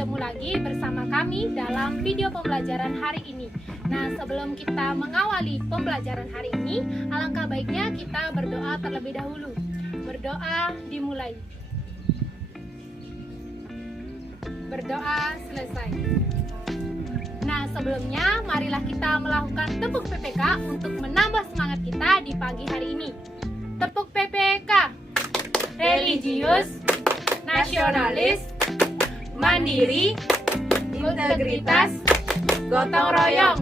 bertemu lagi bersama kami dalam video pembelajaran hari ini. Nah, sebelum kita mengawali pembelajaran hari ini, alangkah baiknya kita berdoa terlebih dahulu. Berdoa dimulai. Berdoa selesai. Nah, sebelumnya marilah kita melakukan tepuk PPK untuk menambah semangat kita di pagi hari ini. Tepuk PPK. Religius, nasionalis, mandiri, integritas, gotong royong.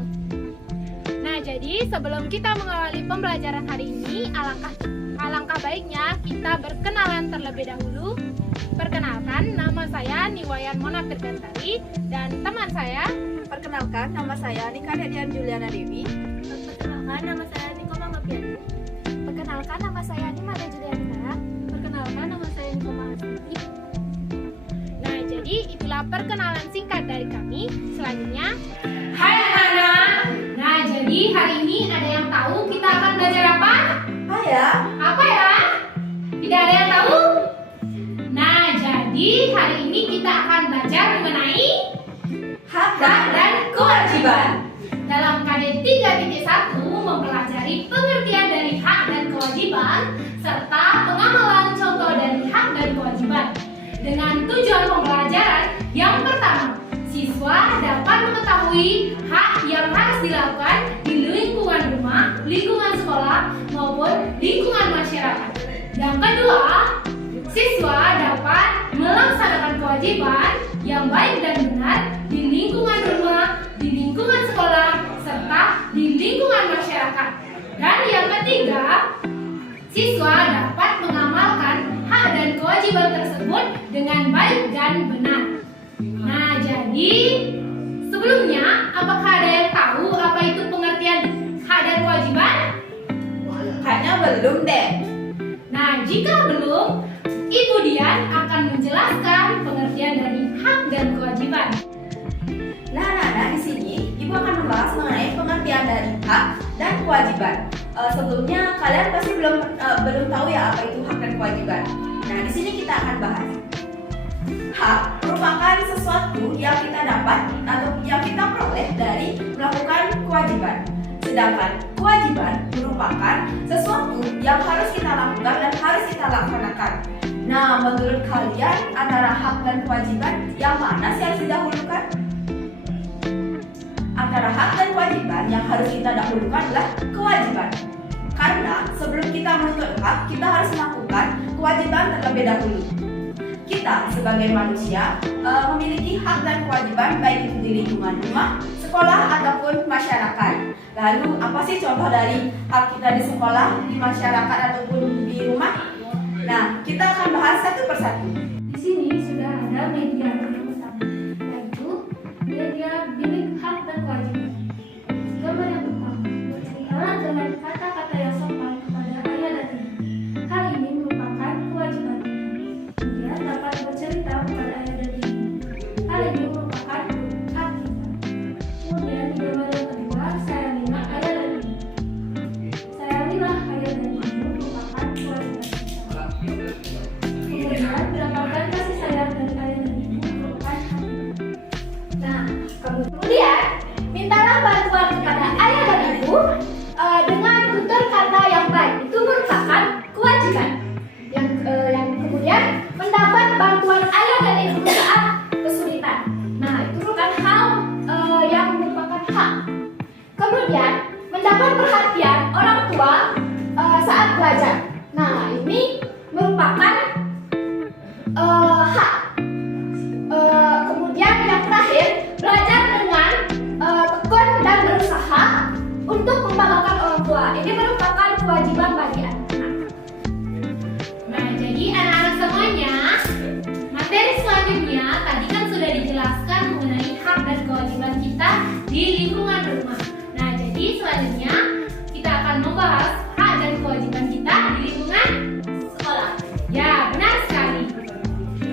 Nah, jadi sebelum kita mengawali pembelajaran hari ini, alangkah baiknya kita berkenalan terlebih dahulu. Perkenalkan, nama saya Niwayan Mona Firgantari dan teman saya. Perkenalkan, nama saya Nika Dedian Juliana Dewi. Perkenalkan, nama saya Niko Manggapiani. Perkenalkan, nama saya Nimada Juliana. Perkenalkan, nama saya Niko Manggapiani. Nah, jadi itulah perkenalan singkat dari kami. Selanjutnya, hai anak-anak. Nah, jadi hari ini ada yang tahu kita akan belajar apa? Apa ya? Tidak ada yang tahu? Nah, jadi hari ini kita akan belajar mengenai Hak dan kewajiban. Dalam KD 3.1 mempelajari pengertian dari hak dan kewajiban serta pengamalan contoh dari hak dan kewajiban. Dengan tujuan pembelajaran yang pertama, siswa dapat mengetahui hak yang harus dilakukan di lingkungan rumah, lingkungan sekolah, maupun lingkungan masyarakat. Yang kedua, siswa dapat melaksanakan kewajiban yang baik dan benar di lingkungan rumah, di lingkungan sekolah, serta di lingkungan masyarakat. Dan yang ketiga, siswa dapat mengamalkan hak dan kewajiban tersebut dengan baik dan benar. Nah, jadi sebelumnya, apakah ada yang tahu apa itu pengertian hak dan kewajiban? Kayaknya belum deh. Nah, jika belum, Ibu Dian akan menjelaskan pengertian dari hak dan kewajiban. Nah, di sini Ibu akan membahas mengenai pengertian dari hak dan kewajiban. Sebelumnya kalian pasti belum tahu ya apa itu hak dan kewajiban. Nah, di sini kita akan bahas. Hak merupakan sesuatu yang kita dapat atau yang kita peroleh dari melakukan kewajiban. Sedangkan kewajiban merupakan sesuatu yang harus kita lakukan dan harus kita laksanakan. Nah, menurut kalian antara hak dan kewajiban yang mana sih harus didahulukan? Antara hak dan kewajiban yang harus kita dahulukan adalah kewajiban. Karena sebelum kita menuntut hak, kita harus melakukan kewajiban terlebih dahulu. Kita sebagai manusia memiliki hak dan kewajiban baik itu di lingkungan rumah, sekolah ataupun masyarakat. Lalu apa sih contoh dari hak kita di sekolah, di masyarakat ataupun di rumah? Nah, kita akan bahas satu persatu. Di sini sudah ada media yang utama, yaitu media bilik hak dan kewajiban. Gambar yang pertama, berceritalah dengan kata-kata yang sopan kepada ayah dan ibu. Hal ini merupakan kewajiban. Dia dapat bercerita kepada ayah dan ibu. Hal ini merupakan hak kita. Kemudian di gambar yang kedua, sayangilah ayah dan ibu. Sayangilah ayah dan ibu merupakan kewajiban kita. Kemudian berdasarkan kasih sayang dari ayah dan ibu merupakan hak kita. Nah, kemudian mintalah bantuan kepada ayah dan ibu dengan tutur kata yang baik. Itu merupakan kewajiban. Yang kemudian mendapat bantuan ayah dan ibu saat kesulitan. Nah, itu merupakan hal yang merupakan hak. Kemudian mendapat perhatian orang tua saat belajar. Nah, ini merupakan hak. Kemudian yang terakhir, belajar dengan tekun dan berusaha untuk membanggakan orang tua. Ini merupakan kewajiban bagi anak-anak. Nah, jadi anak-anak semuanya, materi selanjutnya tadi kan sudah dijelaskan mengenai hak dan kewajiban kita di lingkungan rumah. Nah, jadi selanjutnya kita akan membahas hak dan kewajiban kita di lingkungan sekolah. Ya, benar sekali.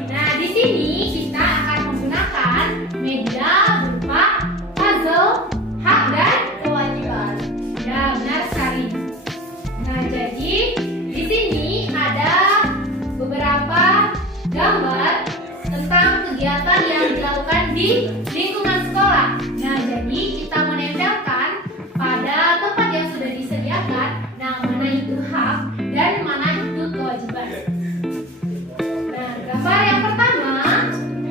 Nah, di sini kita akan menggunakan media berupa puzzle hak dan kewajiban. Ya, benar sekali. Nah, jadi di lingkungan sekolah. Nah, jadi kita menempelkan pada tempat yang sudah disediakan, nah mana itu hak dan mana itu kewajiban. Nah, gambar yang pertama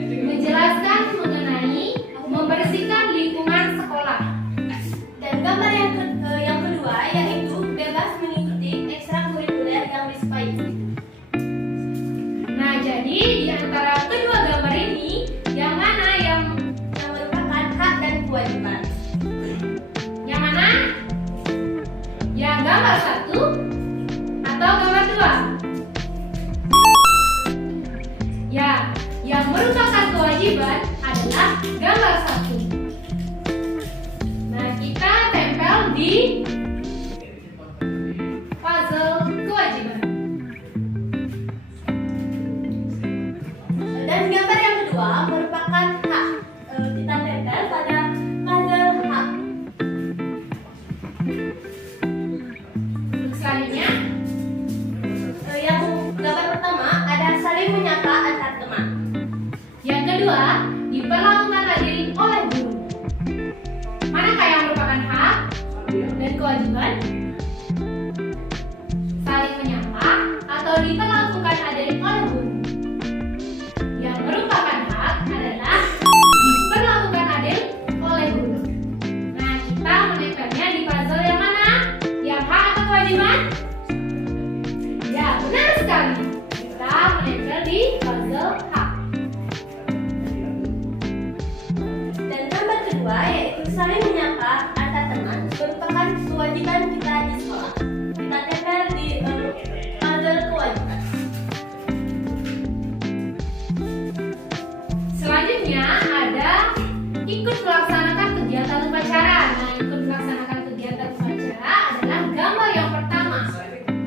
menjelaskan mengenai membersihkan lingkungan sekolah. Dan gambar yang kedua yaitu bebas mengikuti ekstrakurikuler yang disukai. Nah, jadi di antara kedua gambar ini, yang mana yang Merupakan hak dan kewajiban. yang mana? Yang gambar 1 atau gambar 2? Ya, yang merupakan kewajiban adalah gambar 1. Nah, kita tempel di puzzle kewajiban. Dan gambar yang kedua merupakan hak. Kita tempel pada puzzle hak. Selanjutnya, Yang gambar pertama ada saling menyapa antar teman. yang kedua diperlakukan adil oleh guru. Manakah yang merupakan hak dan kewajiban? Saling menyapa atau diperlakukan adil oleh guru? Yang merupakan hak adalah diperlakukan adil oleh guru. Nah, kita menempelnya di puzzle yang mana? Yang hak atau kewajiban? Ya, benar sekali. Kita menempel di puzzle hak. Dan gambar kedua yaitu saling menyapa antar teman merupakan kewajiban kita di sekolah. Kita tempel di puzzle kewajiban. Selanjutnya ada ikut melaksanakan kegiatan upacara. Nah, ikut melaksanakan kegiatan upacara adalah gambar yang pertama.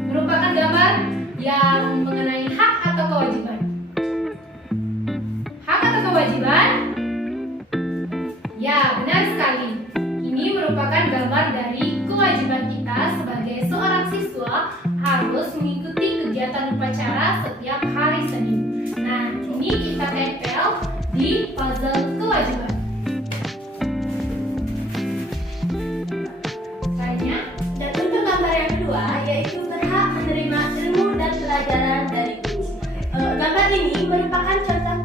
Merupakan gambar yang mengenai hak atau kewajiban. Hak atau kewajiban? Ya, benar sekali. Ini merupakan gambar dari kewajiban kita sebagai seorang siswa harus mengikuti kegiatan upacara setiap hari Senin. Nah, ini kita tempel di puzzle kewajiban. Selanjutnya, Dan untuk gambar yang kedua yaitu berhak menerima ilmu dan pelajaran dari guru. Gambar ini merupakan contoh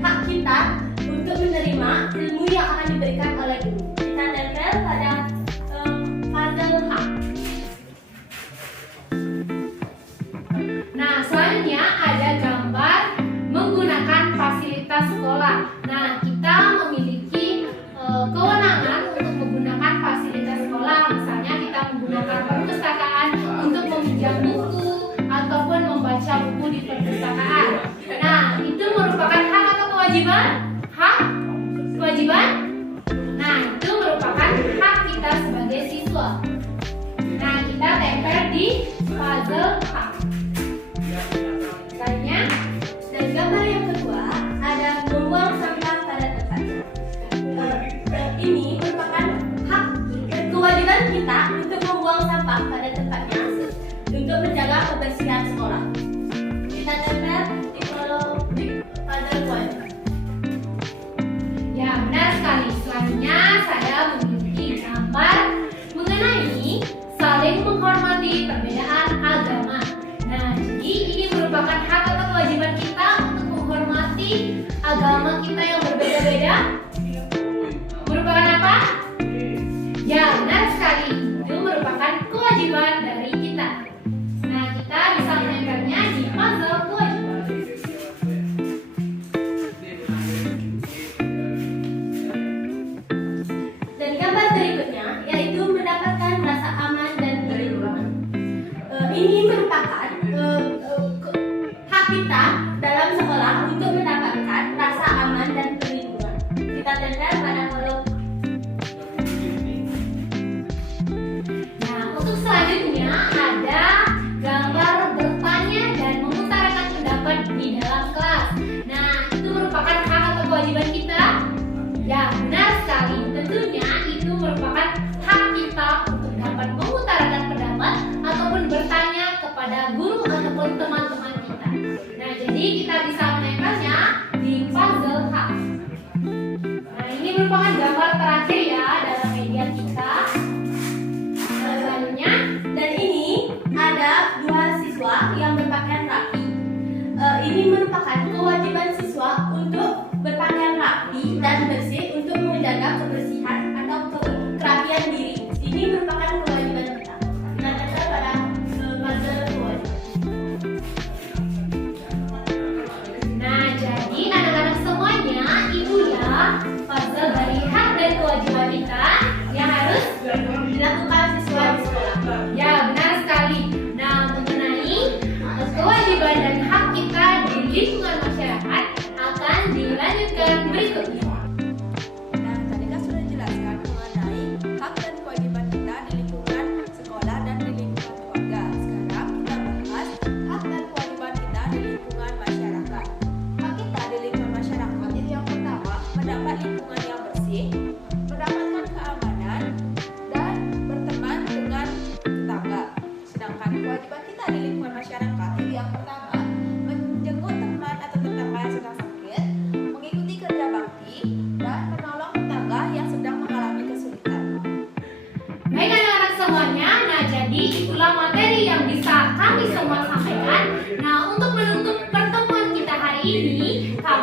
hak kita untuk menerima ilmu yang akan diberikan oleh guru. Kita tempel pada puzzle hak. nah selanjutnya ada gambar menggunakan fasilitas sekolah. Nah, kita memiliki kewenangan untuk menggunakan fasilitas sekolah. Misalnya kita menggunakan perpustakaan untuk meminjam buku ataupun membaca buku di perpustakaan. Nah, itu merupakan hak atau kewajiban? Hak? Kewajiban? Nah, itu merupakan hak kita sebagai siswa. Nah, kita tempel di puzzle hak. Selanjutnya, Dan gambar yang kedua ada membuang sampah pada tempatnya. Ini merupakan hak dan kewajiban kita untuk membuang sampah pada tempatnya untuk menjaga kebersihan sekolah. Kita tempel di puzzle kewajiban. ya benar sekali. Selanjutnya saya memiliki gambar mengenai saling menghormati perbedaan agama. Nah, jadi ini merupakan hak atau kewajiban kita untuk menghormati agama kita yang berbeda-beda. Merupakan apa? Ya, benar sekali. Itu merupakan kewajiban dari kita. Nah, kita bisa menempelnya di puzzle kewajiban. Dan gambar berikutnya yaitu mendapatkan rasa aman dan perlindungan. Ini merupakan hak kita dalam sekolah untuk mendapatkan rasa aman dan ini kamu